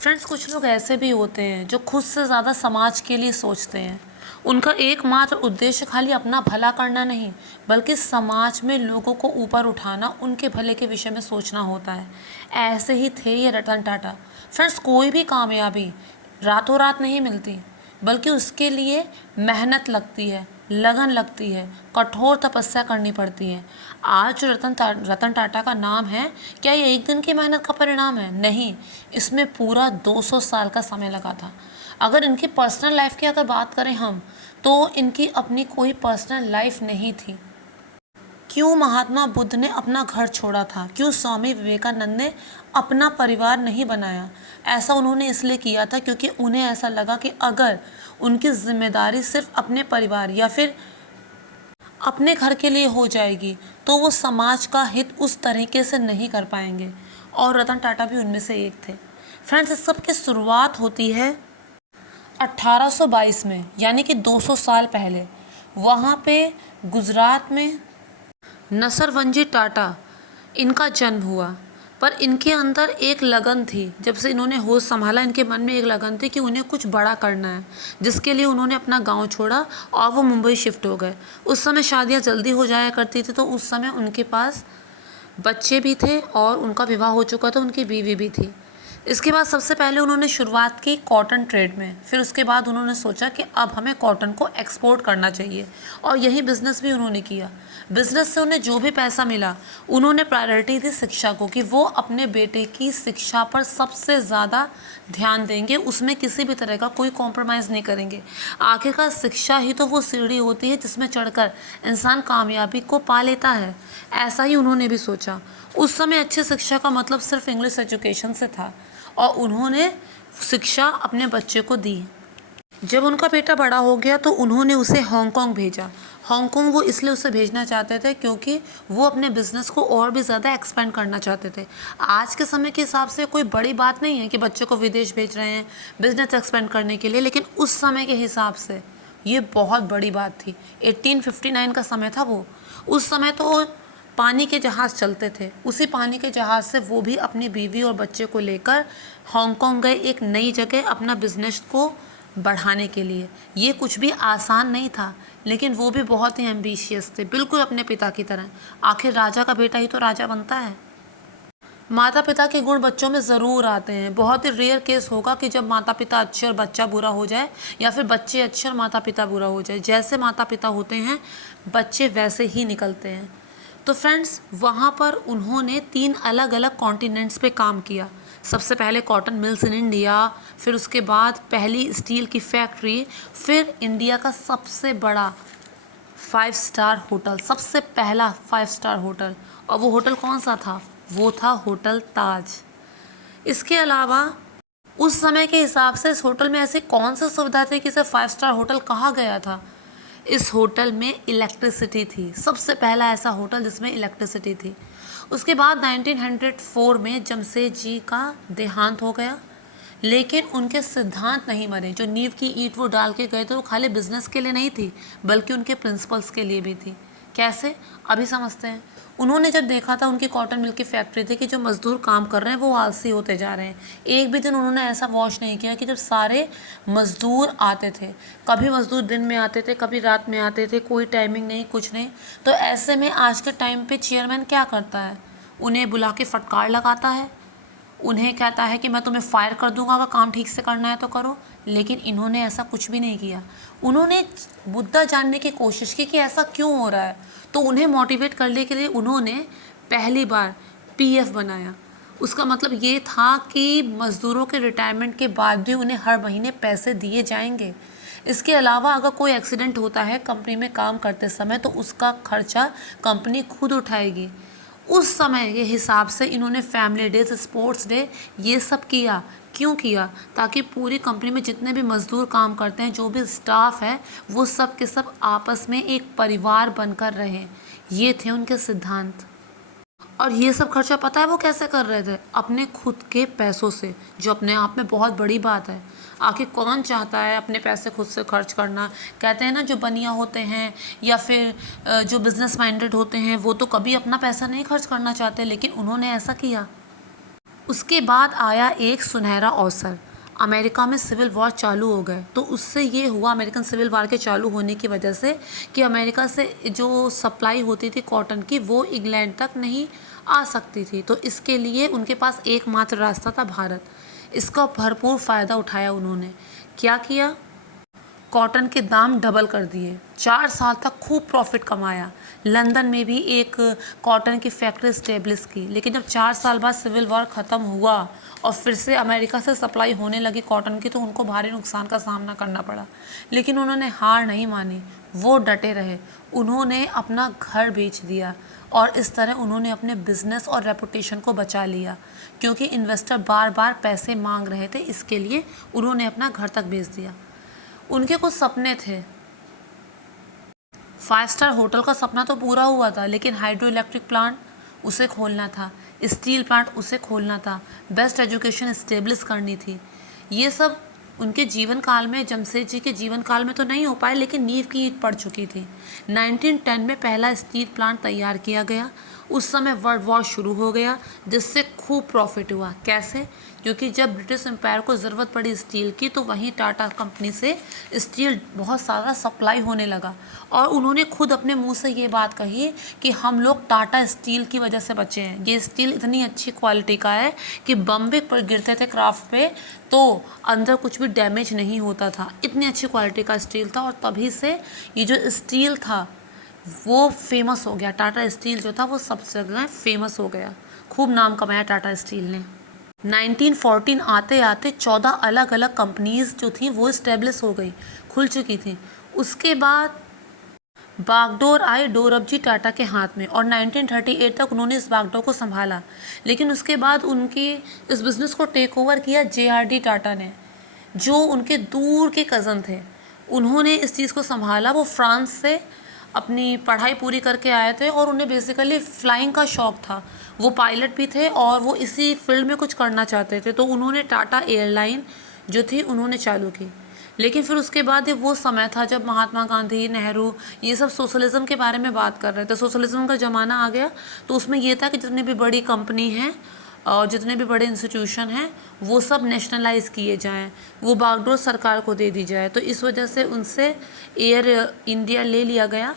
Friends, कुछ लोग ऐसे भी होते हैं जो खुद से ज़्यादा समाज के लिए सोचते हैं। उनका एकमात्र उद्देश्य खाली अपना भला करना नहीं, बल्कि समाज में लोगों को ऊपर उठाना, उनके भले के विषय में सोचना होता है। ऐसे ही थे ये रतन टाटा। फ्रेंड्स, कोई भी कामयाबी रातों रात नहीं मिलती, बल्कि उसके लिए मेहनत लगती है, लगन लगती है, कठोर तपस्या करनी पड़ती है। आज जो रतन टाटा का नाम है, क्या ये एक दिन की मेहनत का परिणाम है? नहीं, इसमें पूरा 200 साल का समय लगा था। अगर इनकी पर्सनल लाइफ की अगर बात करें हम, तो इनकी अपनी कोई पर्सनल लाइफ नहीं थी। क्यों महात्मा बुद्ध ने अपना घर छोड़ा था? क्यों स्वामी विवेकानंद ने अपना परिवार नहीं बनाया? ऐसा उन्होंने इसलिए किया था क्योंकि उन्हें ऐसा लगा कि अगर उनकी जिम्मेदारी सिर्फ अपने परिवार या फिर अपने घर के लिए हो जाएगी, तो वो समाज का हित उस तरीके से नहीं कर पाएंगे। और रतन टाटा भी उनमें से एक थे। फ्रेंड्स, इस सब की शुरुआत होती है 1822 में, यानी कि 200 साल पहले। वहाँ पे गुजरात में नसरवंजी टाटा इनका जन्म हुआ। पर इनके अंदर एक लगन थी। जब से इन्होंने होश संभाला, इनके मन में एक लगन थी कि उन्हें कुछ बड़ा करना है, जिसके लिए उन्होंने अपना गांव छोड़ा और वो मुंबई शिफ्ट हो गए। उस समय शादियां जल्दी हो जाया करती थी, तो उस समय उनके पास बच्चे भी थे और उनका विवाह हो चुका था, उनकी बीवी भी थी। इसके बाद सबसे पहले उन्होंने शुरुआत की कॉटन ट्रेड में। फिर उसके बाद उन्होंने सोचा कि अब हमें कॉटन को एक्सपोर्ट करना चाहिए, और यही बिज़नेस भी उन्होंने किया। बिज़नेस से उन्हें जो भी पैसा मिला, उन्होंने प्रायोरिटी दी शिक्षा को, कि वो अपने बेटे की शिक्षा पर सबसे ज़्यादा ध्यान देंगे, उसमें किसी भी तरह का कोई कॉम्प्रोमाइज़ नहीं करेंगे। आखिरकार शिक्षा ही तो वो सीढ़ी होती है जिसमें चढ़कर इंसान कामयाबी को पा लेता है। ऐसा ही उन्होंने भी सोचा। उस समय अच्छी शिक्षा का मतलब सिर्फ इंग्लिश एजुकेशन से था, और उन्होंने शिक्षा अपने बच्चे को दी। जब उनका बेटा बड़ा हो गया तो उन्होंने उसे हांगकांग भेजा। हांगकांग वो इसलिए उसे भेजना चाहते थे क्योंकि वो अपने बिज़नेस को और भी ज़्यादा एक्सपेंड करना चाहते थे। आज के समय के हिसाब से कोई बड़ी बात नहीं है कि बच्चे को विदेश भेज रहे हैं बिज़नेस एक्सपेंड करने के लिए, लेकिन उस समय के हिसाब से ये बहुत बड़ी बात थी। 1859 का समय था वो। उस समय तो पानी के जहाज़ चलते थे। उसी पानी के जहाज़ से वो भी अपनी बीवी और बच्चे को लेकर हांगकांग गए, एक नई जगह अपना बिजनेस को बढ़ाने के लिए। ये कुछ भी आसान नहीं था, लेकिन वो भी बहुत ही एम्बिशियस थे, बिल्कुल अपने पिता की तरह। आखिर राजा का बेटा ही तो राजा बनता है। माता पिता के गुण बच्चों में ज़रूर आते हैं। बहुत ही रेयर केस होगा कि जब माता पिता अच्छे और बच्चा बुरा हो जाए, या फिर बच्चे अच्छे और माता पिता बुरा हो जाए। जैसे माता पिता होते हैं, बच्चे वैसे ही निकलते हैं। तो फ्रेंड्स, वहाँ पर उन्होंने 3 अलग अलग कॉन्टिनेंट्स पे काम किया। सबसे पहले कॉटन मिल्स इन इंडिया, फिर उसके बाद पहली स्टील की फैक्ट्री, फिर इंडिया का सबसे बड़ा 5 स्टार होटल, सबसे पहला 5 स्टार होटल। और वो होटल कौन सा था? वो था होटल ताज। इसके अलावा उस समय के हिसाब से इस होटल में ऐसी कौन सी सुविधा थी कि इसे 5 स्टार होटल कहा गया था? इस होटल में इलेक्ट्रिसिटी थी। सबसे पहला ऐसा होटल जिसमें इलेक्ट्रिसिटी थी। उसके बाद 1904 में जमशेद जी का देहांत हो गया, लेकिन उनके सिद्धांत नहीं मरे। जो नींव की ईंट वो डाल के गए थे, वो खाली बिजनेस के लिए नहीं थी, बल्कि उनके प्रिंसिपल्स के लिए भी थी। कैसे? अभी समझते हैं। उन्होंने जब देखा था उनकी कॉटन मिल की फैक्ट्री थी कि जो मज़दूर काम कर रहे हैं वो आलसी होते जा रहे हैं। एक भी दिन उन्होंने ऐसा वॉश नहीं किया कि जब सारे मज़दूर आते थे, कभी मज़दूर दिन में आते थे, कभी रात में आते थे, कोई टाइमिंग नहीं, कुछ नहीं। तो ऐसे में आज के टाइम पे चेयरमैन क्या करता है? उन्हें बुला के फटकार लगाता है, उन्हें कहता है कि मैं तुम्हें फायर कर दूंगा, अगर काम ठीक से करना है तो करो। लेकिन इन्होंने ऐसा कुछ भी नहीं किया। उन्होंने मुद्दा जानने की कोशिश की कि ऐसा क्यों हो रहा है। तो उन्हें मोटिवेट करने के लिए उन्होंने पहली बार पीएफ बनाया। उसका मतलब ये था कि मज़दूरों के रिटायरमेंट के बाद भी उन्हें हर महीने पैसे दिए जाएंगे। इसके अलावा अगर कोई एक्सीडेंट होता है कंपनी में काम करते समय, तो उसका खर्चा कंपनी खुद उठाएगी। उस समय के हिसाब से इन्होंने फैमिली डेज, स्पोर्ट्स डे, ये सब किया। क्यों किया? ताकि पूरी कंपनी में जितने भी मज़दूर काम करते हैं, जो भी स्टाफ है, वो सब के सब आपस में एक परिवार बनकर रहें। ये थे उनके सिद्धांत। और ये सब खर्चा पता है वो कैसे कर रहे थे? अपने खुद के पैसों से, जो अपने आप में बहुत बड़ी बात है। आखिर कौन चाहता है अपने पैसे खुद से खर्च करना? कहते हैं ना, जो बनिया होते हैं या फिर जो बिज़नेस माइंडेड होते हैं, वो तो कभी अपना पैसा नहीं खर्च करना चाहते, लेकिन उन्होंने ऐसा किया। उसके बाद आया एक सुनहरा अवसर। अमेरिका में सिविल वॉर चालू हो गए, तो उससे ये हुआ अमेरिकन सिविल वॉर के चालू होने की वजह से कि अमेरिका से जो सप्लाई होती थी कॉटन की वो इंग्लैंड तक नहीं आ सकती थी, तो इसके लिए उनके पास एकमात्र रास्ता था भारत। इसका भरपूर फ़ायदा उठाया उन्होंने। क्या किया? कॉटन के दाम डबल कर दिए। 4 साल तक खूब प्रॉफिट कमाया। लंदन में भी एक कॉटन की फैक्ट्री इस्टेब्लिश की। लेकिन जब 4 साल बाद सिविल वॉर ख़त्म हुआ और फिर से अमेरिका से सप्लाई होने लगी कॉटन की, तो उनको भारी नुकसान का सामना करना पड़ा। लेकिन उन्होंने हार नहीं मानी, वो डटे रहे। उन्होंने अपना घर बेच दिया और इस तरह उन्होंने अपने बिजनेस और रेपुटेशन को बचा लिया, क्योंकि इन्वेस्टर बार बार पैसे मांग रहे थे। इसके लिए उन्होंने अपना घर तक बेच दिया। उनके कुछ सपने थे। 5 स्टार होटल का सपना तो पूरा हुआ था, लेकिन हाइड्रो इलेक्ट्रिक प्लांट उसे खोलना था, स्टील प्लांट उसे खोलना था, बेस्ट एजुकेशन इस्टेब्लिश करनी थी। ये सब उनके जीवन काल में, जमशेद जी के जीवन काल में तो नहीं हो पाए, लेकिन नींव की ईंट पड़ चुकी थी। 1910 में पहला स्टील प्लांट तैयार किया गया। उस समय वर्ल्ड वॉर शुरू हो गया, जिससे खूब प्रॉफिट हुआ। कैसे? क्योंकि जब ब्रिटिश एम्पायर को ज़रूरत पड़ी स्टील की, तो वहीं टाटा कंपनी से स्टील बहुत सारा सप्लाई होने लगा। और उन्होंने खुद अपने मुंह से ये बात कही कि हम लोग टाटा स्टील की वजह से बचे हैं। ये स्टील इतनी अच्छी क्वालिटी का है कि बम्बे पर गिरते थे क्राफ्ट पे तो अंदर कुछ भी डैमेज नहीं होता था। इतनी अच्छी क्वालिटी का स्टील था, और तभी से ये जो स्टील था वो फेमस हो गया। टाटा स्टील जो था वो सब जगह फेमस हो गया। खूब नाम कमाया टाटा स्टील ने। 1914 आते आते 14 अलग अलग कंपनीज जो थी वो इस्टेब्लिश हो गई, खुल चुकी थी। उसके बाद बागडोर आई डोरबजी टाटा के हाथ में, और 1938 तक उन्होंने इस बागडोर को संभाला। लेकिन उसके बाद उनकी इस बिज़नेस को टेक ओवर किया JRD टाटा ने, जो उनके दूर के कज़न थे। उन्होंने इस चीज़ को संभाला। वो फ्रांस से अपनी पढ़ाई पूरी करके आए थे और उन्हें बेसिकली फ़्लाइंग का शौक़ था। वो पायलट भी थे और वो इसी फील्ड में कुछ करना चाहते थे, तो उन्होंने टाटा एयरलाइन जो थी उन्होंने चालू की। लेकिन फिर उसके बाद ये वो समय था जब महात्मा गांधी, नेहरू ये सब सोशलिज़म के बारे में बात कर रहे थे। सोशलिज़म का ज़माना आ गया, तो उसमें ये था कि जितनी भी बड़ी कंपनी हैं और जितने भी बड़े इंस्टीट्यूशन हैं वो सब नेशनलाइज किए जाएं, वो बागडोर सरकार को दे दी जाए। तो इस वजह से उनसे एयर इंडिया ले लिया गया,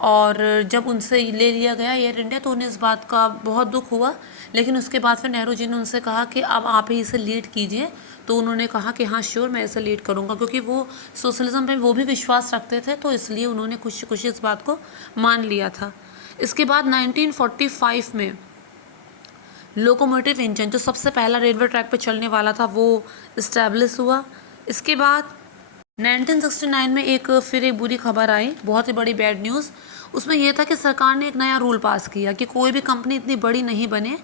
और जब उनसे ले लिया गया एयर इंडिया तो उन्हें इस बात का बहुत दुख हुआ। लेकिन उसके बाद फिर नेहरू जी ने उनसे कहा कि अब आप ही इसे लीड कीजिए। तो उन्होंने कहा कि हाँ श्योर, मैं इसे लीड करूँगा, क्योंकि वो सोशलिज़म पे वो भी विश्वास रखते थे, तो इसलिए उन्होंने खुशी खुशी इस बात को मान लिया था। इसके बाद 1945 में लोकोमोटिव इंजन, जो सबसे पहला रेलवे ट्रैक पे चलने वाला था, वो इस्टेब्लिश हुआ। इसके बाद 1969 में फिर एक बुरी खबर आई, बहुत ही बड़ी बैड न्यूज़। उसमें यह था कि सरकार ने एक नया रूल पास किया कि कोई भी कंपनी इतनी बड़ी नहीं बने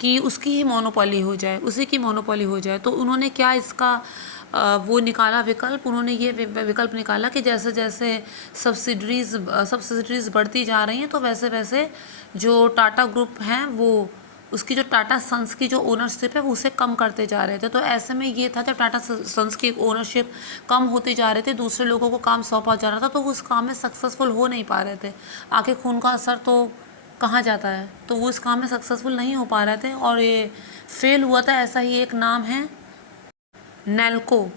कि उसकी ही मोनोपोली हो जाए, उसी की मोनोपोली हो जाए। तो उन्होंने क्या इसका वो निकाला विकल्प। उन्होंने ये विकल्प निकाला कि जैसे जैसे सब्सिडरीज़ बढ़ती जा रही हैं, तो वैसे वैसे जो टाटा ग्रुप हैं वो उसकी जो टाटा सन्स की जो ओनरशिप है वो उसे कम करते जा रहे थे। तो ऐसे में ये था, जब टाटा सन्स की ओनरशिप कम होती जा रही थी, दूसरे लोगों को काम सौंपा जा रहा था, तो वो उस काम में सक्सेसफुल हो नहीं पा रहे थे। आगे खून का असर तो कहाँ जाता है, तो वो इस काम में सक्सेसफुल नहीं हो पा रहे थे और ये फेल हुआ था। ऐसा ही एक नाम है नेल्को,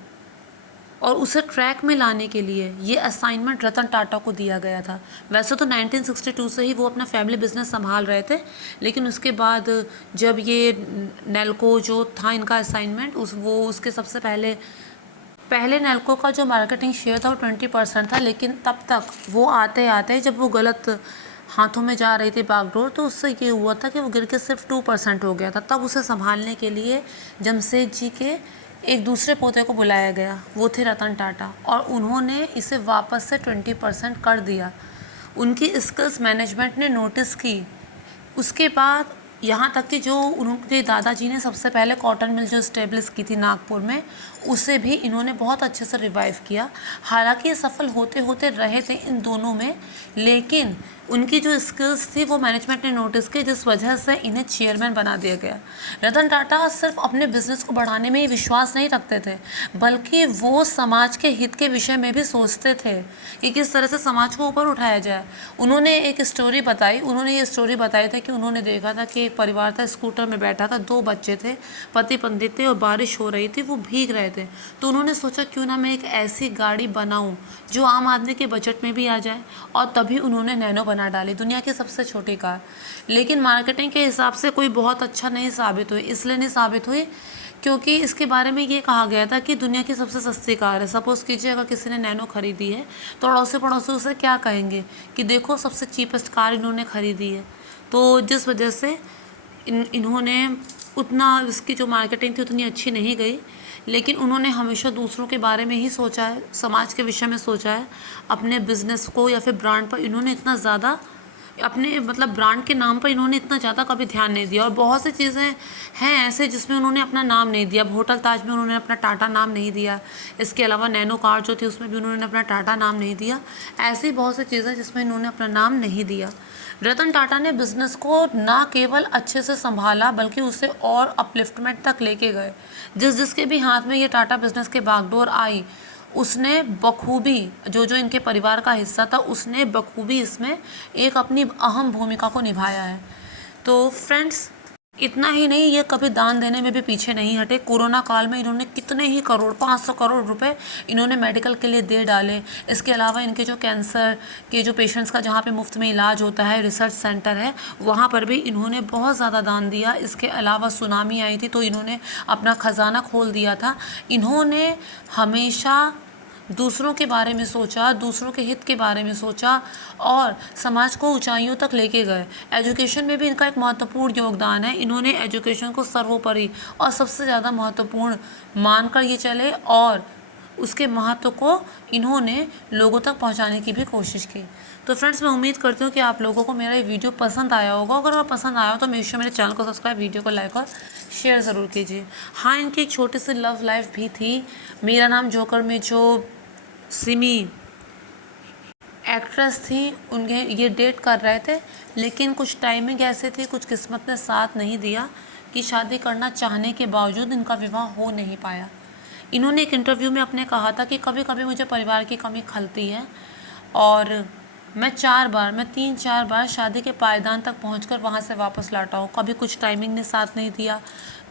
और उसे ट्रैक में लाने के लिए ये असाइनमेंट रतन टाटा को दिया गया था। वैसे तो 1962 से ही वो अपना फैमिली बिजनेस संभाल रहे थे, लेकिन उसके बाद जब ये नेल्को जो था इनका असाइनमेंट, उसके सबसे पहले नेल्को का जो मार्केटिंग शेयर था वो 20% था। लेकिन तब तक वो आते आते जब वो गलत हाथों में जा रही थी बागडोर, तो उससे ये हुआ था कि वो गिर के सिर्फ 2% हो गया था। तब उसे संभालने के लिए जमशेद जी के एक दूसरे पोते को बुलाया गया, वो थे रतन टाटा, और उन्होंने इसे वापस से 20% कर दिया। उनकी स्किल्स मैनेजमेंट ने नोटिस की। उसके बाद यहाँ तक कि जो उनके दादाजी ने सबसे पहले कॉटन मिल जो इस्टेब्लिश की थी नागपुर में, उसे भी इन्होंने बहुत अच्छे से रिवाइव किया। हालांकि ये सफल होते होते रहे थे इन दोनों में, लेकिन उनकी जो स्किल्स थी वो मैनेजमेंट ने नोटिस की, जिस वजह से इन्हें चेयरमैन बना दिया गया। रतन टाटा सिर्फ अपने बिजनेस को बढ़ाने में ही विश्वास नहीं रखते थे, बल्कि वो समाज के हित के विषय में भी सोचते थे कि किस तरह से समाज को ऊपर उठाया जाए। उन्होंने एक स्टोरी बताई, उन्होंने ये स्टोरी बताई थी कि उन्होंने देखा था कि एक परिवार था, स्कूटर में बैठा था, 2 बच्चे थे, पति पत्नी थे और बारिश हो रही थी, वो भीग रहे थे। तो उन्होंने सोचा क्यों ना मैं एक ऐसी गाड़ी बनाऊं जो आम आदमी के बजट में भी आ जाए, और तभी उन्होंने नैनो बना डाली, दुनिया की सबसे छोटी कार। लेकिन मार्केटिंग के हिसाब से कोई बहुत अच्छा नहीं साबित हुई। इसलिए नहीं साबित हुई क्योंकि इसके बारे में ये कहा गया था कि दुनिया की सबसे सस्ती कार है। सपोज़ कीजिए अगर किसी ने नैनो खरीदी है तो अड़ोसी पड़ोसी उसे क्या कहेंगे कि देखो सबसे चीपेस्ट कार इन्होंने खरीदी है। तो जिस वजह से इन्होंने उतना, इसकी जो मार्केटिंग थी उतनी अच्छी नहीं गई। लेकिन उन्होंने हमेशा दूसरों के बारे में ही सोचा है, समाज के विषय में सोचा है। अपने बिजनेस को या फिर ब्रांड पर इन्होंने इतना ज़्यादा, अपने मतलब ब्रांड के नाम पर इन्होंने इतना ज़्यादा कभी ध्यान नहीं दिया। और बहुत सी चीज़ें हैं ऐसे जिसमें उन्होंने अपना नाम नहीं दिया। होटल ताज में उन्होंने अपना टाटा नाम नहीं दिया। इसके अलावा नैनो कार जो थी उसमें भी उन्होंने अपना टाटा नाम नहीं दिया। ऐसी बहुत सी चीज़ें जिसमें इन्होंने अपना नाम नहीं दिया। रतन टाटा ने बिज़नेस को ना केवल अच्छे से संभाला बल्कि उसे और अपलिफ्टमेंट तक लेके गए। जिसके भी हाथ में ये टाटा बिज़नेस के बागडोर आई, उसने बखूबी, जो इनके परिवार का हिस्सा था, उसने बखूबी इसमें एक अपनी अहम भूमिका को निभाया है। तो फ्रेंड्स, इतना ही नहीं, ये कभी दान देने में भी पीछे नहीं हटे। कोरोना काल में इन्होंने कितने ही करोड़, 500 करोड़ रुपए इन्होंने मेडिकल के लिए दे डाले। इसके अलावा इनके जो कैंसर के जो पेशेंट्स का जहाँ पे मुफ्त में इलाज होता है, रिसर्च सेंटर है, वहाँ पर भी इन्होंने बहुत ज़्यादा दान दिया। इसके अलावा सुनामी आई थी तो इन्होंने अपना खजाना खोल दिया था। इन्होंने हमेशा दूसरों के बारे में सोचा, दूसरों के हित के बारे में सोचा और समाज को ऊंचाइयों तक लेके गए। एजुकेशन में भी इनका एक महत्वपूर्ण योगदान है। इन्होंने एजुकेशन को सर्वोपरि और सबसे ज़्यादा महत्वपूर्ण मानकर ये चले और उसके महत्व को इन्होंने लोगों तक पहुंचाने की भी कोशिश की। तो फ्रेंड्स, मैं उम्मीद करती हूँ कि आप लोगों को मेरा ये वीडियो पसंद आया होगा। अगर पसंद आया हो तो मेरे चैनल को सब्सक्राइब, वीडियो को लाइक और शेयर ज़रूर कीजिए। हाँ, इनकी एक छोटी सी लव लाइफ भी थी। मेरा नाम जोकर में जो सिमी एक्ट्रेस थी, उनके ये डेट कर रहे थे, लेकिन कुछ टाइमिंग ऐसे थी, कुछ किस्मत ने साथ नहीं दिया कि शादी करना चाहने के बावजूद इनका विवाह हो नहीं पाया। इन्होंने एक इंटरव्यू में अपने कहा था कि कभी कभी मुझे परिवार की कमी खलती है और मैं 3-4 बार शादी के पायदान तक पहुंचकर वहां से वापस लौटा हूँ। कभी कुछ टाइमिंग ने साथ नहीं दिया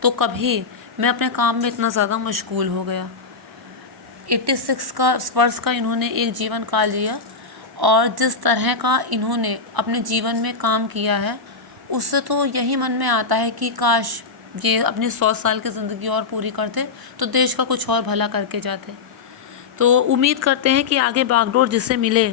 तो कभी मैं अपने काम में इतना ज़्यादा मशगूल हो गया। 86 वर्ष का इन्होंने एक जीवन काल जिया और जिस तरह का इन्होंने अपने जीवन में काम किया है उससे तो यही मन में आता है कि काश ये अपनी 100 साल की ज़िंदगी और पूरी करते तो देश का कुछ और भला करके जाते। तो उम्मीद करते हैं कि आगे बागडोर जिसे मिले